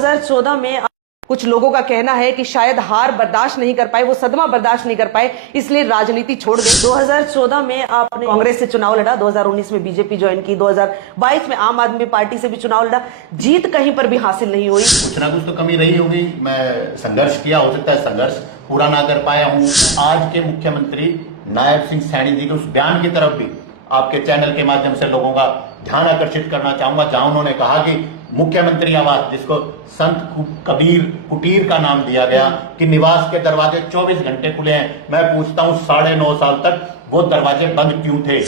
2014 में कुछ लोगों का कहना है कि शायद हार बर्दाश्त नहीं कर पाए, वो सदमा बर्दाश्त नहीं कर पाए, इसलिए राजनीति छोड़ गए। 2014 में आपने कांग्रेस से चुनाव लड़ा, 2019 में बीजेपी ज्वाइन की, 2022 में आम आदमी पार्टी से भी चुनाव लड़ा, जीत कहीं पर भी हासिल नहीं हुई। कुछ ना कुछ तो कमी रही होगी। मैं संघर्ष किया, हो सकता है संघर्ष पूरा ना कर पाया हूँ। आज के मुख्यमंत्री नायब सिंह सैनी जी के उस बयान की तरफ भी आपके चैनल के माध्यम से लोगों का ध्यान आकर्षित करना चाहूंगा, जहां उन्होंने कहा कि मुख्यमंत्री आवास, जिसको संत कबीर कुटीर का नाम दिया गया, कि निवास के दरवाजे 24 घंटे खुले हैं। मैं पूछता हूं 9.5 साल तक वो दरवाजे बंद क्यों थे?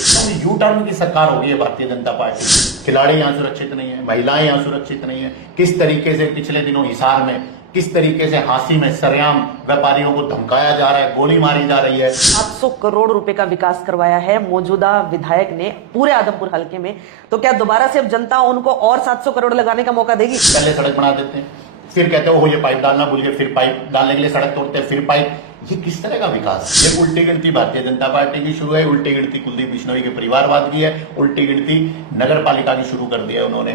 यू टर्न की सरकार होगी है भारतीय जनता पार्टी। खिलाड़ी यहां सुरक्षित नहीं है, महिलाएं यहां सुरक्षित नहीं है। किस तरीके से पिछले दिनों हिसार में, किस तरीके से हांसी में सरेआम व्यापारियों को धमकाया जा रहा है, गोली मारी जा रही है। 800 करोड़ रुपए का विकास करवाया है मौजूदा विधायक ने पूरे आदमपुर हलके में, तो क्या दोबारा से अब जनता उनको और 700 करोड़ लगाने का मौका देगी? पहले सड़क बना देते हैं, फिर कहते हो ये पाइप डालना भूल गए, फिर पाइप डालने के लिए सड़क तोड़ते हैं, फिर पाइप। ये किस तरह का विकास? ये उल्टी गिनती भारतीय जनता पार्टी की शुरू है, उल्टी गिनती कुलदीप बिश्नोई के परिवारवाद की है, उल्टी गिनती नगर पालिका की शुरू कर दी है उन्होंने।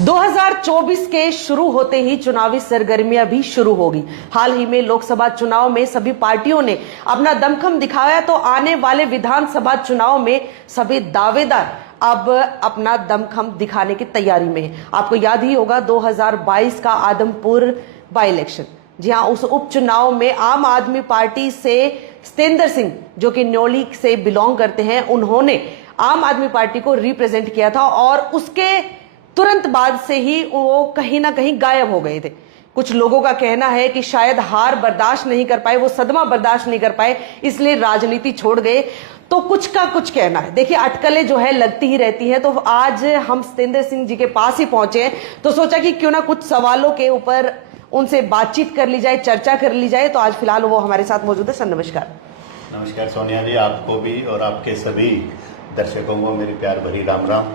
2024 के शुरू होते ही चुनावी सरगर्मियां भी शुरू होगी। हाल ही में लोकसभा चुनाव में सभी पार्टियों ने अपना दमखम दिखाया, तो आने वाले विधानसभा चुनाव में सभी दावेदार अब अपना दमखम दिखाने की तैयारी में है। आपको याद ही होगा 2022 का आदमपुर बाई इलेक्शन, जी हाँ, उस उपचुनाव में आम आदमी पार्टी से सतेंद्र सिंह, जो कि न्योली से बिलोंग करते हैं, उन्होंने आम आदमी पार्टी को रिप्रेजेंट किया था और उसके तुरंत बाद से ही वो कहीं ना कहीं गायब हो गए थे। कुछ लोगों का कहना है कि शायद हार बर्दाश्त नहीं कर पाए, वो सदमा बर्दाश्त नहीं कर पाए, इसलिए राजनीति छोड़ गए। तो कुछ का कुछ कहना है। देखिए, अटकलें जो है लगती ही रहती है। तो आज हम सतेंद्र सिंह जी के पास ही पहुंचे हैं, तो सोचा कि क्यों ना कुछ सवालों के ऊपर उनसे बातचीत कर ली जाए, चर्चा कर ली जाए। तो आज फिलहाल वो हमारे साथ मौजूद है। सर नमस्कार। नमस्कार सोनिया जी, आपको भी और आपके सभी दर्शकों को मेरी प्यार भरी राम राम।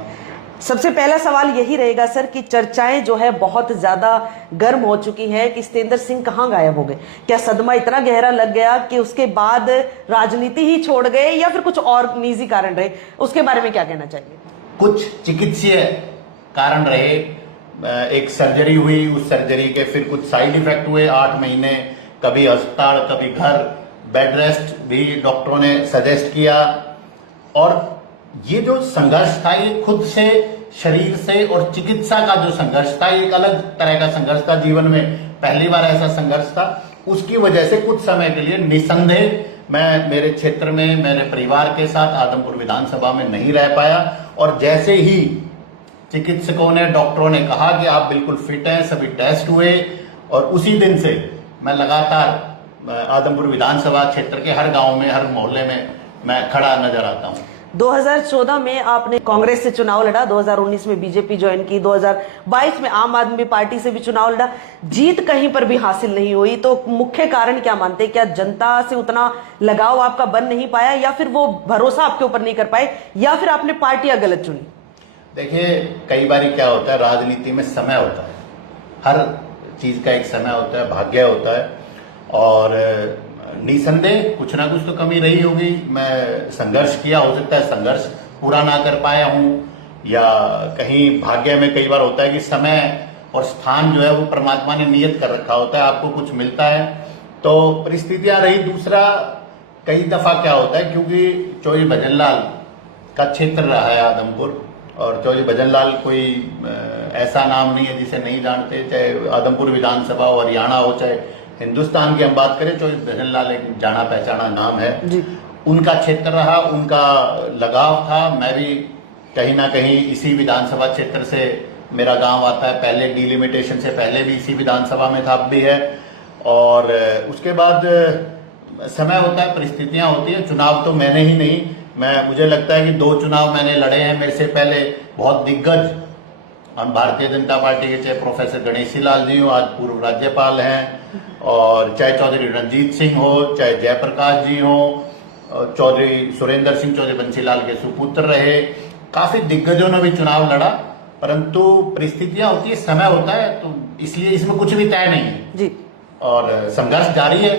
सबसे पहला सवाल यही रहेगा सर कि चर्चाएं जो है बहुत ज्यादा गर्म हो चुकी है कि सतेंद्र सिंह कहां गायब हो गए। क्या सदमा इतना गहरा लग गया कि उसके बाद राजनीति ही छोड़ गए, या फिर कुछ और निजी कारण रहे? उसके बारे में क्या कहना चाहिए? कुछ चिकित्सीय कारण रहे। एक सर्जरी हुई, उस सर्जरी के फिर कुछ साइड इफेक्ट हुए। 8 महीने कभी अस्पताल, कभी घर, बेड रेस्ट भी डॉक्टरों ने सजेस्ट किया। और ये जो संघर्ष था, ये खुद से, शरीर से और चिकित्सा का जो संघर्ष था, एक अलग तरह का संघर्ष था। जीवन में पहली बार ऐसा संघर्ष था। उसकी वजह से कुछ समय के लिए निसंदेह मैं मेरे क्षेत्र में, मेरे परिवार के साथ आदमपुर विधानसभा में नहीं रह पाया। और जैसे ही चिकित्सकों ने, डॉक्टरों ने कहा कि आप बिल्कुल फिट हैं, सभी टेस्ट हुए, और उसी दिन से मैं लगातार आदमपुर विधानसभा क्षेत्र के हर गांव में, हर मोहल्ले में मैं खड़ा नजर आता हूं। 2014 में आपने कांग्रेस से चुनाव लड़ा, 2019 में बीजेपी ज्वाइन की, 2022 में आम आदमी पार्टी से भी चुनाव लड़ा, जीत कहीं पर भी हासिल नहीं हुई। तो मुख्य कारण क्या मानते हैं? क्या जनता से उतना लगाव आपका बन नहीं पाया, या फिर वो भरोसा आपके ऊपर नहीं कर पाए, या फिर आपने पार्टियां गलत चुनी? देखिए, कई बार क्या होता है, राजनीति में समय होता है, हर चीज का एक समय होता है, भाग्य होता है। और निसंदेह कुछ ना कुछ तो कमी रही होगी। मैं संघर्ष किया, हो सकता है संघर्ष पूरा ना कर पाया हूं, या कहीं भाग्य में कई बार होता है कि समय और स्थान जो है वो परमात्मा ने नियत कर रखा होता है, आपको कुछ मिलता है तो परिस्थितियां रही। दूसरा, कई दफा क्या होता है, क्योंकि चौधरी भजनलाल का क्षेत्र रहा है आदमपुर, और चौधरी भजनलाल कोई ऐसा नाम नहीं है जिसे नहीं जानते। चाहे आदमपुर विधानसभा हो, हरियाणा हो, चाहे हिंदुस्तान की हम बात करें, चौधरी भजनलाल एक जाना पहचाना नाम है जी। उनका क्षेत्र रहा, उनका लगाव था। मैं भी कहीं ना कहीं इसी विधानसभा क्षेत्र से, मेरा गांव आता है, पहले डिलिमिटेशन से पहले भी इसी विधानसभा में था, अब भी है। और उसके बाद समय होता है, परिस्थितियां होती है। चुनाव तो मैंने ही नहीं, मुझे लगता है कि 2 चुनाव मैंने लड़े हैं। मेरे से पहले बहुत दिग्गज हम भारतीय जनता पार्टी के, चाहे प्रोफेसर गणेशी लाल जी हो, आज पूर्व राज्यपाल हैं, और चाहे चौधरी रणजीत सिंह हो, चाहे जयप्रकाश जी हो, चौधरी सुरेंद्र सिंह, चौधरी बंसीलाल के सुपुत्र रहे, काफी दिग्गजों ने भी चुनाव लड़ा। परंतु परिस्थितियां होती है, समय होता है, तो इसलिए इसमें कुछ भी तय नहीं है जी। और संघर्ष जारी है।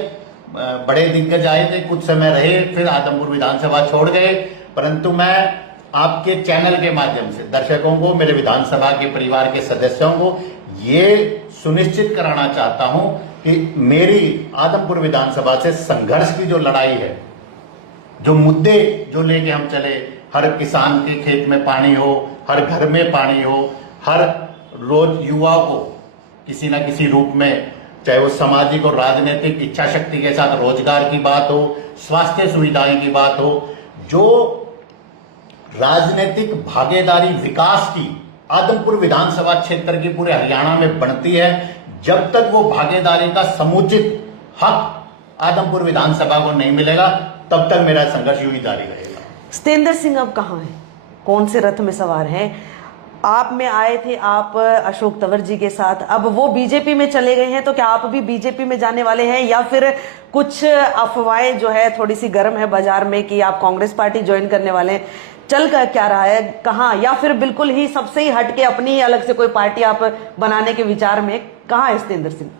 बड़े दिग्गज आए थे, कुछ समय रहे, फिर आदमपुर विधानसभा छोड़ गए। परंतु मैं आपके चैनल के माध्यम से दर्शकों को, मेरे विधानसभा के परिवार के सदस्यों को ये सुनिश्चित कराना चाहता हूं कि मेरी आदमपुर विधानसभा से संघर्ष की जो लड़ाई है, जो मुद्दे जो लेके हम चले, हर किसान के खेत में पानी हो, हर घर में पानी हो, हर रोज युवा को किसी ना किसी रूप में, चाहे वो सामाजिक और राजनीतिक इच्छा शक्ति के साथ रोजगार की बात हो, स्वास्थ्य सुविधाएं की बात हो, जो राजनीतिक भागीदारी विकास की आदमपुर विधानसभा क्षेत्र की पूरे हरियाणा में बनती है, जब तक वो भागीदारी का समुचित हक आदमपुर विधानसभा को नहीं मिलेगा, तब तक मेरा संघर्ष यूं ही जारी रहेगा। सत्येंद्र सिंह अब कहाँ हैं? कौन से रथ में सवार हैं? आप में आए थे आप अशोक तंवर जी के साथ, अब वो बीजेपी में चले गए हैं, तो क्या आप भी बीजेपी में जाने वाले हैं, या फिर कुछ अफवाहें जो है थोड़ी सी गर्म है बाजार में कि आप कांग्रेस पार्टी ज्वाइन करने वाले हैं? चल कर क्या रहा है, कहाँ, या फिर बिल्कुल ही सबसे ही हटके अपनी ही अलग से कोई पार्टी आप बनाने के विचार में कहाँ है सत्येंद्र सिंह?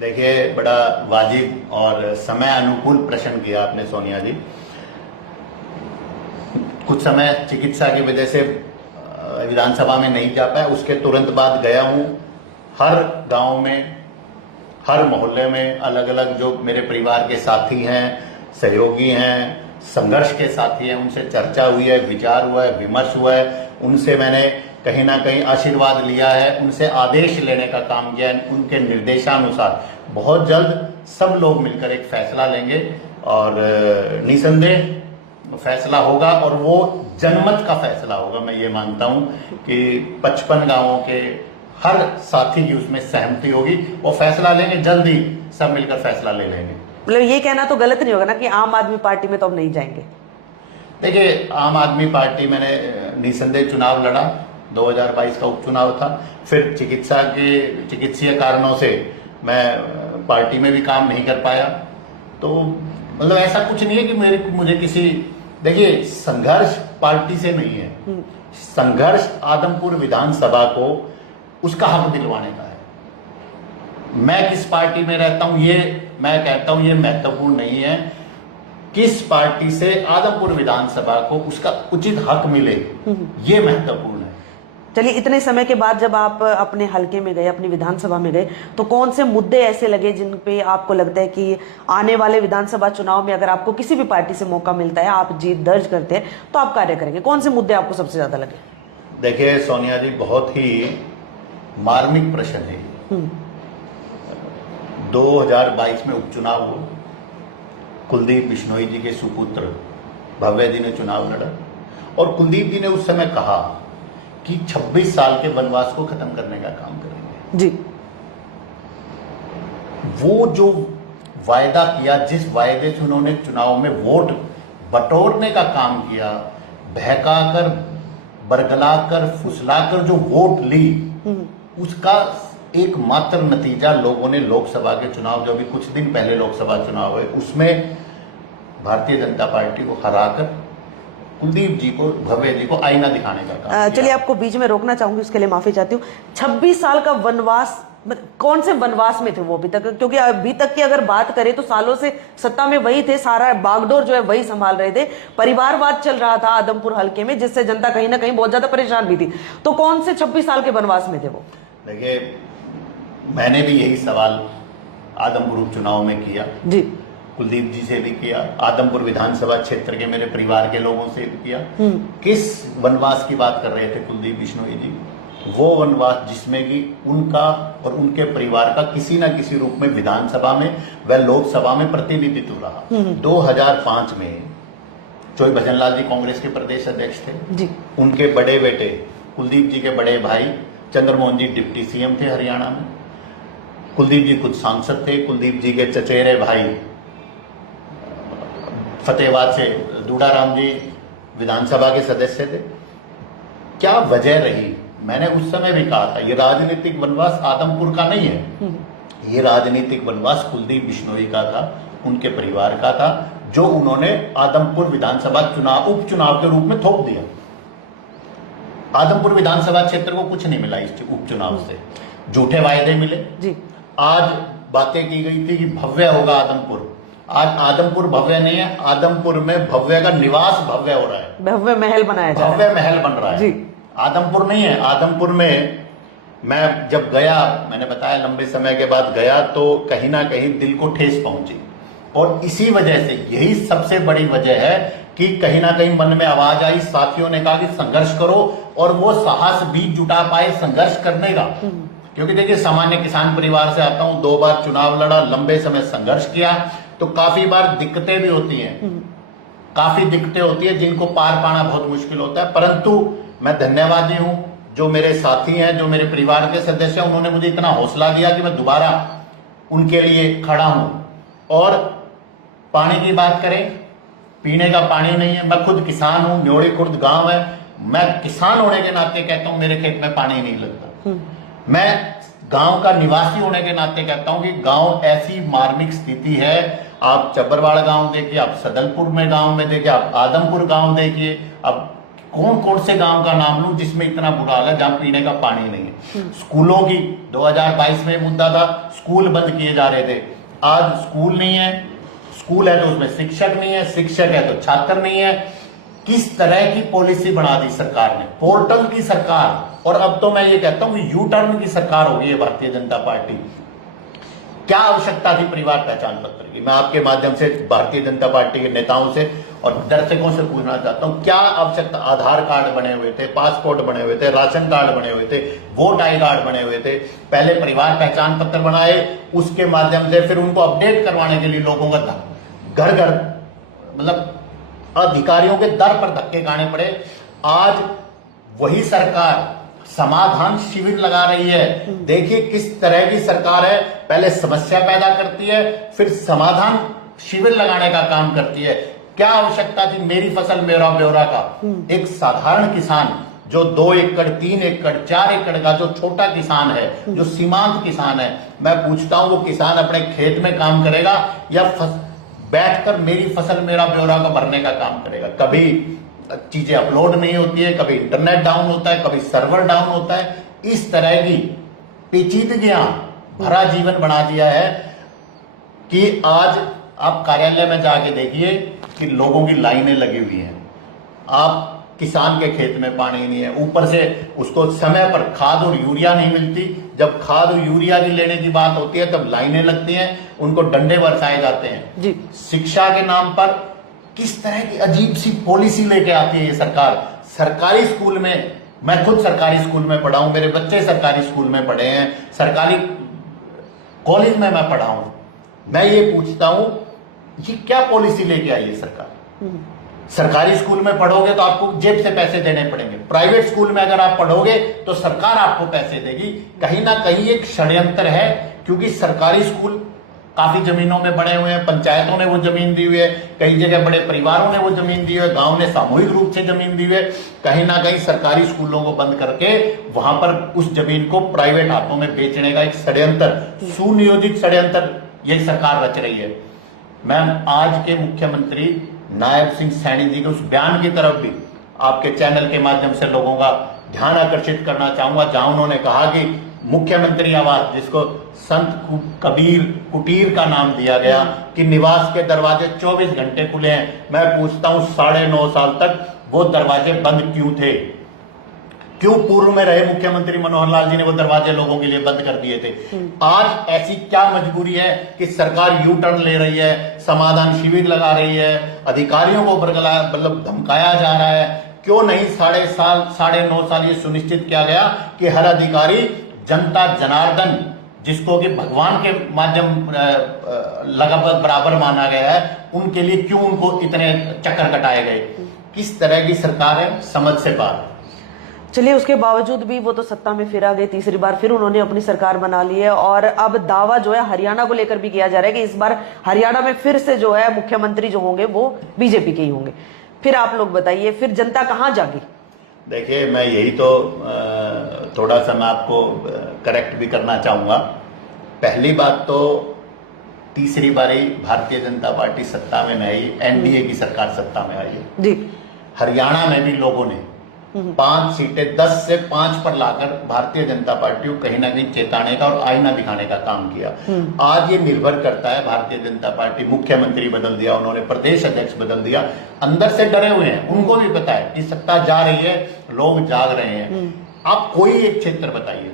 देखिए, बड़ा वाजिब और समय अनुकूल प्रश्न किया आपने सोनिया जी। कुछ समय चिकित्सा की वजह से विधानसभा में नहीं जा पाया, उसके तुरंत बाद गया हूं। हर गांव में, हर मोहल्ले में अलग अलग जो मेरे परिवार के साथी हैं, सहयोगी हैं, संघर्ष के साथी हैं, उनसे चर्चा हुई है, विचार हुआ है, विमर्श हुआ है। उनसे मैंने कहीं ना कहीं आशीर्वाद लिया है, उनसे आदेश लेने का काम किया है। उनके निर्देशानुसार बहुत जल्द सब लोग मिलकर एक फैसला लेंगे और निसंदेह फैसला होगा, और वो जनमत का फैसला होगा। मैं ये मानता हूं कि 55 गांवों के हर साथी की उसमें सहमति होगी, वो फैसला लेंगे, जल्द ही सब मिलकर फैसला ले लेंगे। मतलब ये कहना तो गलत नहीं होगा ना कि आम आदमी पार्टी में तो अब नहीं जाएंगे? देखिए, आम आदमी पार्टी मैंने निसंदेह चुनाव लड़ा, 2022 का उपचुनाव था, फिर चिकित्सीय कारणों से मैं पार्टी में भी काम नहीं कर पाया। तो मतलब ऐसा कुछ नहीं है कि मुझे किसी, देखिए, संघर्ष पार्टी से नहीं है, संघर्ष आदमपुर विधानसभा को उसका हक दिलवाने का है। मैं किस पार्टी में रहता हूं, ये मैं कहता हूं, ये महत्वपूर्ण नहीं है। किस पार्टी से आदमपुर विधानसभा को उसका उचित हक मिले, ये महत्वपूर्ण है। चलिए, इतने समय के बाद जब आप अपने हलके में गए, अपनी विधानसभा में गए, तो कौन से मुद्दे ऐसे लगे जिन पे आपको लगता है कि आने वाले विधानसभा चुनाव में अगर आपको किसी भी पार्टी से मौका मिलता है, आप जीत दर्ज करते हैं, तो आप कार्य करेंगे? कौन से मुद्दे आपको सबसे ज्यादा लगे? देखिए सोनिया जी, बहुत ही मार्मिक प्रश्न है। 2022 में उपचुनाव हुआ, कुलदीप बिश्नोई जी के सुपुत्र भव्य जी ने चुनाव लड़ा, और कुलदीप जी ने उस समय कहा कि 26 साल के वनवास को खत्म करने का काम करेंगे जी। वो जो वायदा किया, जिस वायदे से उन्होंने चुनाव में वोट बटोरने का काम किया, बहकाकर, बरगलाकर, फुसलाकर जो वोट ली, उसका एकमात्र नतीजा लोगों ने लोकसभा के चुनाव, जो अभी कुछ दिन पहले लोकसभा चुनाव हुए, उसमें भारतीय जनता पार्टी को हराकर कुलदीप जी को, भव्य जी को आईना दिखाने का काम। चलिए, आपको बीच में रोकना चाहूंगी, उसके लिए माफी चाहती हूँ। 26 साल का वनवास, कौन से वनवास में थे वो अभी तक? क्योंकि अभी तक की अगर बात करें तो सालों से सत्ता में वही थे, सारा बागडोर जो है वही संभाल रहे थे, परिवारवाद चल रहा था आदमपुर हलके में, जिससे जनता कहीं ना कहीं बहुत ज्यादा परेशान भी थी। तो कौन से 26 साल के वनवास में थे वो? देखिए, मैंने भी यही सवाल आदमपुर उपचुनाव में किया जी, कुलदीप जी से भी किया, आदमपुर विधानसभा क्षेत्र के मेरे परिवार के लोगों से भी किया। किस वनवास की बात कर रहे थे कुलदीप बिश्नोई जी? वो वनवास जिसमें कि उनका और उनके परिवार का किसी न किसी रूप में विधानसभा में व लोकसभा में प्रतिनिधित्व रहा। 2005 में चोई भजनलाल जी कांग्रेस के प्रदेश अध्यक्ष थे जी। उनके बड़े बेटे कुलदीप जी के बड़े भाई चंद्रमोहन जी डिप्टी सीएम थे हरियाणा में। कुलदीप जी खुद सांसद थे। कुलदीप जी के चचेरे भाई फतेहाबाद से दूडाराम जी विधानसभा के सदस्य थे। क्या वजह रही? मैंने उस समय भी कहा था, ये राजनीतिक वनवास आदमपुर का नहीं है, ये राजनीतिक वनवास कुलदीप बिश्नोई का था, उनके परिवार का था, जो उन्होंने आदमपुर विधानसभा चुनाव उपचुनाव के रूप में थोप दिया। आदमपुर विधानसभा क्षेत्र को कुछ नहीं मिला इस उपचुनाव से, झूठे वायदे मिले जी। आज बातें की गई थी कि भव्य होगा आदमपुर, आज आदमपुर भव्य नहीं है, आदमपुर में भव्य का निवास भव्य हो रहा है, भव्य महल बनाया जा रहा है, भव्य महल बन रहा है जी। आदमपुर नहीं है। आदमपुर में मैं जब गया, मैंने बताया लंबे समय के बाद गया, तो कहीं ना कहीं दिल को ठेस पहुंची। और इसी वजह से, यही सबसे बड़ी वजह है कि कहीं ना कहीं मन में आवाज आई, साथियों ने कहा कि संघर्ष करो, और वो साहस भी जुटा पाए संघर्ष करने का। क्योंकि देखिए, सामान्य किसान परिवार से आता हूं, 2 बार चुनाव लड़ा, लंबे समय संघर्ष किया, तो काफी बार दिक्कतें भी होती हैं, काफी दिक्कतें होती है जिनको पार पाना बहुत मुश्किल होता है। परंतु मैं धन्यवादी हूं, जो मेरे साथी हैं, जो मेरे परिवार के सदस्य हैं, उन्होंने मुझे इतना हौसला दिया कि मैं दोबारा उनके लिए खड़ा हूं। और पानी की बात करें, पीने का पानी नहीं है। मैं खुद किसान हूं, न्योड़ी खुर्द गांव है, मैं किसान होने के नाते कहता हूं मेरे खेत में पानी नहीं लगता। मैं गांव का निवासी होने के नाते कहता हूं कि गांव ऐसी मार्मिक स्थिति है। आप चब्बरवाड़ गांव देखिए, आप सदलपुर में गांव में देखिए, आप आदमपुर गांव देखिए, अब कौन कौन से गांव का नाम लूं जिसमें इतना बुरा हाल है, जहां पीने का पानी नहीं है। स्कूलों की 2022 में मुद्दा था, स्कूल बंद किए जा रहे थे। आज स्कूल नहीं है, स्कूल है तो उसमें शिक्षक नहीं है, शिक्षक है तो छात्र नहीं है। किस तरह की पॉलिसी बना दी सरकार ने, पोर्टल की सरकार। और अब तो मैं ये कहता हूं यू टर्न की सरकार हो गई है भारतीय जनता पार्टी। क्या आवश्यकता थी परिवार पहचान पत्र की? मैं आपके माध्यम से भारतीय जनता पार्टी के नेताओं से और दर्शकों से पूछना चाहता हूं, क्या आवश्यकता? आधार कार्ड बने हुए थे, पासपोर्ट बने हुए थे, राशन कार्ड बने हुए थे, वोट आई कार्ड बने हुए थे। पहले परिवार पहचान पत्र बनाए, उसके माध्यम से फिर उनको अपडेट करवाने के लिए लोगों का घर घर, मतलब अधिकारियों के दर पर धक्के खाने पड़े। आज वही सरकार समाधान शिविर लगा रही है। देखिए किस तरह की सरकार है, पहले समस्या पैदा करती है, फिर समाधान शिविर लगाने का काम करती है। क्या आवश्यकता थी मेरी फसल मेरा ब्यौरा का? एक साधारण किसान जो 2 एकड़ 3 एकड़ 4 एकड़ का जो छोटा किसान है, जो सीमांत किसान है, मैं पूछता हूं वो किसान अपने खेत में काम करेगा या बैठकर मेरी फसल मेरा ब्यौरा का भरने का काम करेगा? कभी चीजें अपलोड नहीं होती है, कभी इंटरनेट डाउन होता है, कभी सर्वर डाउन होता है। इस तरह की पेचीदगियां भरा जीवन बना दिया है कि आज आप कार्यालय में जाके देखिए कि लोगों की लाइनें लगी हुई हैं। आप किसान के खेत में पानी नहीं है, ऊपर से उसको समय पर खाद और यूरिया नहीं मिलती। जब खाद और यूरिया की लेने की बात होती है तब लाइनें लगती हैं, उनको डंडे बरसाए जाते हैं जी। शिक्षा के नाम पर किस तरह की अजीब सी पॉलिसी लेके आती है ये सरकार। सरकारी स्कूल में, मैं खुद सरकारी स्कूल में पढ़ा हूं, मेरे बच्चे सरकारी स्कूल में पढ़े हैं, सरकारी कॉलेज में मैं पढ़ा हूं। मैं ये पूछता हूं ये क्या पॉलिसी लेके आई है सरकार? सरकारी स्कूल में पढ़ोगे तो आपको जेब से पैसे देने पड़ेंगे, प्राइवेट स्कूल में अगर आप पढ़ोगे तो सरकार आपको पैसे देगी। कहीं ना कहीं एक षड्यंत्र है, क्योंकि सरकारी स्कूल काफी जमीनों में बने हुए हैं, पंचायतों ने वो जमीन दी हुई है, कई जगह बड़े परिवारों ने वो जमीन दी हुई है, गांव ने सामूहिक रूप से जमीन दी हुई है। कहीं ना कहीं सरकारी स्कूलों को बंद करके वहां पर उस जमीन को प्राइवेट हाथों में बेचने का एक षड्यंत्र, सुनियोजित षड्यंत्र ये सरकार रच रही है। मैं आज के मुख्यमंत्री नायब सिंह सैनी जी के उस बयान की तरफ भी आपके चैनल के माध्यम से लोगों का ध्यान आकर्षित करना चाहूंगा, जहां उन्होंने कहा कि मुख्यमंत्री आवास, जिसको संत कबीर कुटीर का नाम दिया गया, कि निवास के दरवाजे 24 घंटे खुले हैं। मैं पूछता हूं 9.5 साल तक वो दरवाजे बंद क्यों थे? क्यों पूर्व में रहे मुख्यमंत्री मनोहर लाल जी ने वो दरवाजे लोगों के लिए बंद कर दिए थे? आज ऐसी क्या मजबूरी है कि सरकार यू टर्न ले रही है, समाधान शिविर लगा रही है, अधिकारियों को मतलब धमकाया जा रहा है? क्यों नहीं 9.5 साल ये सुनिश्चित किया गया कि हर अधिकारी जनता जनार्दन, जिसको कि भगवान के माध्यम लगभग बराबर माना गया है, उनके लिए क्यों उनको इतने चक्कर कटाए गए? किस तरह की सरकार है, समझ से बाहर। चलिए, उसके बावजूद भी वो तो सत्ता में फिर आ गए, तीसरी बार फिर उन्होंने अपनी सरकार बना ली है। और अब दावा जो है हरियाणा को लेकर भी किया जा रहा है कि इस बार हरियाणा में फिर से जो है मुख्यमंत्री जो होंगे वो बीजेपी के ही होंगे। फिर आप लोग बताइए, फिर जनता कहां जागी? देखिए, मैं यही तो थोड़ा सा मैं आपको करेक्ट भी करना चाहूंगा। पहली बात तो तीसरी बारी भारतीय जनता पार्टी सत्ता में नहीं आई, एनडीए की सरकार सत्ता में आई है जी। हरियाणा में भी लोगों ने 5 सीटें 10 से 5 पर लाकर भारतीय जनता पार्टी को कहीं ना कहीं चेताने का और आईना दिखाने का काम किया। आज ये निर्भर करता है, भारतीय जनता पार्टी मुख्यमंत्री बदल दिया, उन्होंने प्रदेश अध्यक्ष बदल दिया, अंदर से डरे हुए हैं, उनको भी पता है कि सत्ता जा रही है, लोग जाग रहे हैं। आप कोई एक क्षेत्र बताइए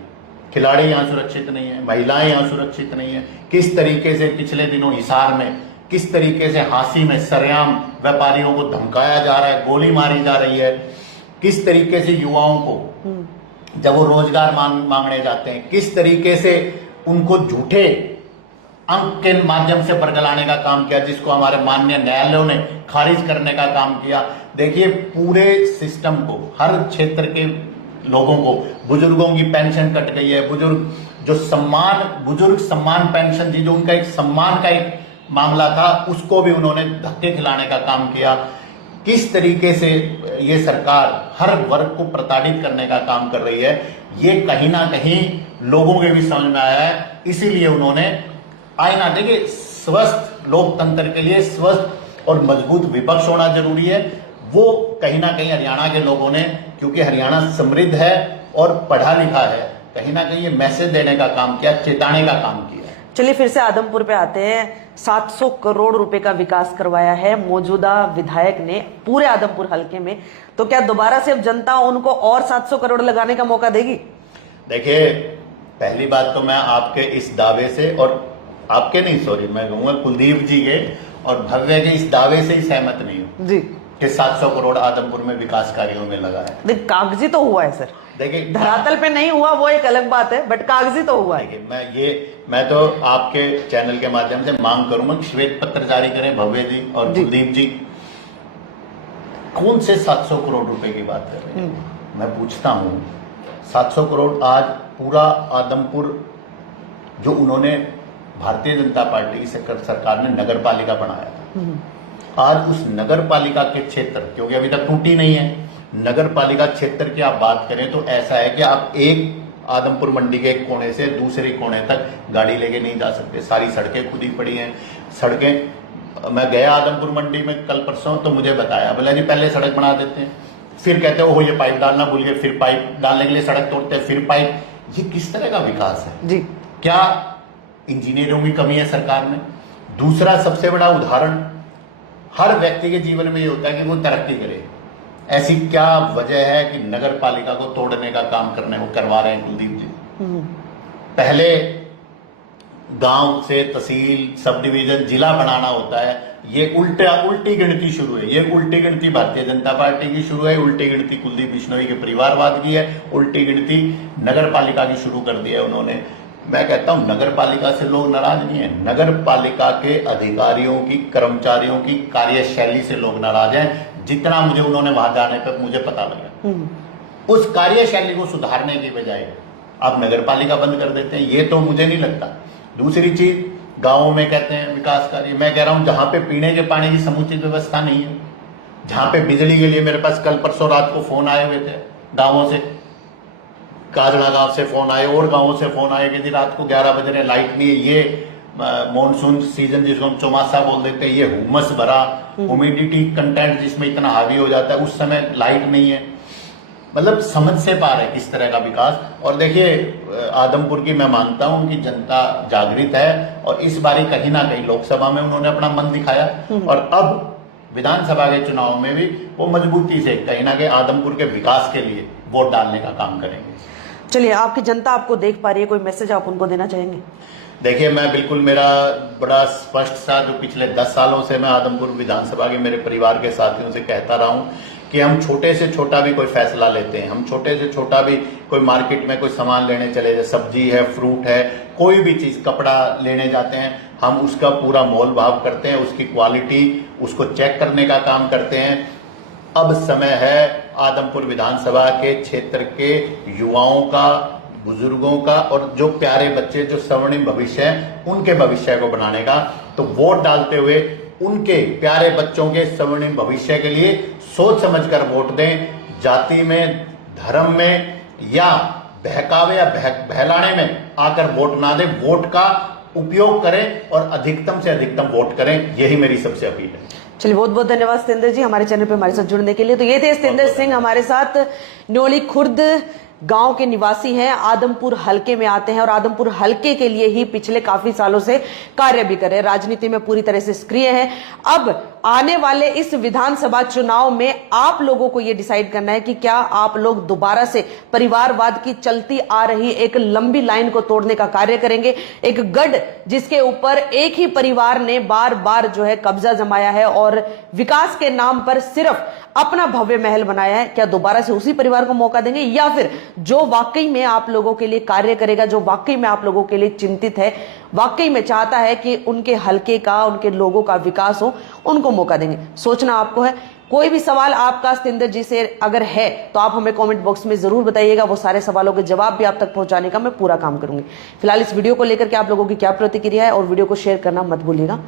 खिलाड़ी यहाँ सुरक्षित नहीं है, महिलाएं यहाँ सुरक्षित नहीं है। किस तरीके से पिछले दिनों हिसार में, किस तरीके से हांसी में सरेआम व्यापारियों को धमकाया जा रहा है, गोली मारी जा रही है, किस तरीके से युवाओं को जब वो रोजगार मांगने जाते हैं, किस तरीके से उनको झूठे अंक के माध्यम से बरगलाने का काम किया, जिसको हमारे माननीय न्यायालयों ने खारिज करने का काम किया। देखिए, पूरे सिस्टम को, हर क्षेत्र के लोगों को, बुजुर्गों की पेंशन कट गई है, बुजुर्ग सम्मान पेंशन थी, जो उनका एक सम्मान का एक मामला था, उसको भी उन्होंने धक्के खिलाने का काम किया। किस तरीके से ये सरकार हर वर्ग को प्रताड़ित करने का काम कर रही है, ये कहीं ना कहीं लोगों के भी समझ में आया है। इसीलिए उन्होंने आईना, देखिए, स्वस्थ लोकतंत्र के लिए स्वस्थ और मजबूत विपक्ष होना जरूरी है। वो कहीं ना कहीं हरियाणा के लोगों ने, क्योंकि हरियाणा समृद्ध है और पढ़ा लिखा है, कहीं ना कहीं ये मैसेज देने का काम किया, चेताने का काम किया। चलिए फिर से आदमपुर पे आते हैं। 700 करोड़ रुपए का विकास करवाया है मौजूदा विधायक ने पूरे आदमपुर हलके में, तो क्या दोबारा से अब जनता उनको और 700 करोड़ लगाने का मौका देगी? देखिए, पहली बात तो मैं आपके इस दावे से, और आपके नहीं, सॉरी, मैं कहूंगा कुलदीप जी के और भव्य के इस दावे से ही सहमत नहीं हूं जी कि 700 करोड़ आदमपुर में विकास कार्यों में लगा है। देख, कागजी तो हुआ है सर, देखिए, धरातल पे नहीं हुआ वो एक अलग बात है, बट कागजी तो हुआ है। मैं तो आपके चैनल के माध्यम से मांग करूंगा कि श्वेत पत्र जारी करें भव्य जी और कुलदीप जी। कौन से 700 करोड़ रुपए की बात कर रहे हैं? मैं पूछता हूं, 700 करोड़ आज पूरा आदमपुर, जो उन्होंने भारतीय जनता पार्टी की सरकार ने नगर पालिका बनाया था, आज उस नगर पालिका के क्षेत्र, क्योंकि अभी तक टूटी नहीं है, नगर पालिका क्षेत्र की आप बात करें तो ऐसा है कि आप एक आदमपुर मंडी के एक कोने से दूसरे कोने तक गाड़ी लेके नहीं जा सकते। सारी सड़कें खुदी पड़ी हैं। सड़कें, मैं गया आदमपुर मंडी में कल परसों, तो मुझे बताया, बोला जी पहले सड़क बना देते हैं, फिर कहते हो ये पाइप डालना भूल गए, फिर पाइप डालने के लिए सड़क तोड़ते हैं, फिर पाइप। ये किस तरह का विकास है जी? क्या इंजीनियरों की कमी है सरकार में? दूसरा सबसे बड़ा उदाहरण, हर व्यक्ति के जीवन में ये होता है कि वो तरक्की करे। ऐसी क्या वजह है कि नगर पालिका को तोड़ने का काम करवा रहे हैं कुलदीप जी? पहले गांव से तहसील, सब डिवीजन, जिला बनाना होता है। ये उल्टी गिनती शुरू है। ये उल्टी गिनती भारतीय जनता पार्टी की शुरू है, उल्टी गिनती कुलदीप बिश्नोई के परिवारवाद की है, उल्टी गिनती नगर पालिका की शुरू कर दी है उन्होंने। मैं कहता हूं, नगर पालिका से लोग नाराज नहीं है, नगर पालिका के अधिकारियों की, कर्मचारियों की कार्यशैली से लोग नाराज हैं। जितना मुझे उन्होंने वहां जाने पर मुझे पता लगा, उस कार्यशैली को सुधारने की बजाय आप नगर पालिका बंद कर देते हैं, ये तो मुझे नहीं लगता। दूसरी चीज, गांवों में कहते हैं विकास कार्य, मैं कह रहा हूं जहां पे पीने के पानी की समुचित व्यवस्था नहीं है, जहां पे बिजली के लिए, मेरे पास कल परसों रात को फोन आए हुए थे गांवों से, काजड़ा गांव से फोन आए और गांवों से फोन आए कि रात को 11 बज रहे, लाइट नहीं है। ये मॉनसून सीजन जिसको हम चौमासा बोल देते हैं, ये हुमस भरा, ह्यूमिडिटी कंटेंट जिसमें इतना हावी हो जाता है, उस समय लाइट नहीं है। मतलब समझ से पार है किस तरह का विकास। और देखिए, आदमपुर की मैं मानता हूं कि जनता जागृत है, और इस बारी कहीं ना कहीं लोकसभा में उन्होंने अपना मन दिखाया, और अब विधानसभा के चुनाव में भी वो मजबूती से कहीं ना कहीं आदमपुर के विकास के लिए वोट डालने का काम करेंगे। चलिए, आपकी जनता आपको देख पा रही है, कोई मैसेज आप उनको देना चाहेंगे? देखिए, मैं बिल्कुल, मेरा बड़ा स्पष्ट सा, जो पिछले 10 सालों से मैं आदमपुर विधानसभा के मेरे परिवार के साथियों से कहता रहा हूं कि हम छोटे से छोटा भी कोई फैसला लेते हैं, हम छोटे से छोटा भी कोई मार्केट में कोई सामान लेने चले जाए, सब्जी है, फ्रूट है, कोई भी चीज, कपड़ा लेने जाते हैं, हम उसका पूरा मोल भाव करते हैं, उसकी क्वालिटी, उसको चेक करने का काम करते हैं। अब समय है आदमपुर विधानसभा के क्षेत्र के युवाओं का, बुजुर्गों का, और जो प्यारे बच्चे, जो स्वर्णिम भविष्य है, उनके भविष्य को बनाने का। तो वोट डालते हुए उनके प्यारे बच्चों के स्वर्णिम भविष्य के लिए सोच समझकर वोट दें। जाति में, धर्म में या बहकावे या बहलाने में आकर वोट ना दें, वोट का उपयोग करें और अधिकतम से अधिकतम वोट करें, यही मेरी सबसे अपील है। चलिए, बहुत बहुत धन्यवाद सतेंद्र जी हमारे चैनल पे हमारे साथ जुड़ने के लिए। तो ये थे सतेंद्र सिंह हमारे साथ, न्योली खुर्द गांव के निवासी हैं, आदमपुर हलके में आते हैं और आदमपुर हलके के लिए ही पिछले काफी सालों से कार्य भी कर रहे हैं, राजनीति में पूरी तरह से सक्रिय हैं। अब आने वाले इस विधानसभा चुनाव में आप लोगों को यह डिसाइड करना है कि क्या आप लोग दोबारा से परिवारवाद की चलती आ रही एक लंबी लाइन को तोड़ने का कार्य करेंगे। एक गढ़ जिसके ऊपर एक ही परिवार ने बार बार जो है कब्जा जमाया है और विकास के नाम पर सिर्फ अपना भव्य महल बनाया है, क्या दोबारा से उसी परिवार को मौका देंगे या फिर जो वाकई में आप लोगों के लिए कार्य करेगा, जो वाकई में आप लोगों के लिए चिंतित है, वाकई में चाहता है कि उनके हलके का, उनके लोगों का विकास हो, उनको मौका देंगे। सोचना आपको है। कोई भी सवाल आपका सतिंदर जी से अगर है तो आप हमें कमेंट बॉक्स में जरूर बताइएगा, वो सारे सवालों के जवाब भी आप तक पहुंचाने का मैं पूरा काम करूंगी। फिलहाल इस वीडियो को लेकर के आप लोगों की क्या प्रतिक्रिया है और वीडियो को शेयर करना मत भूलिएगा।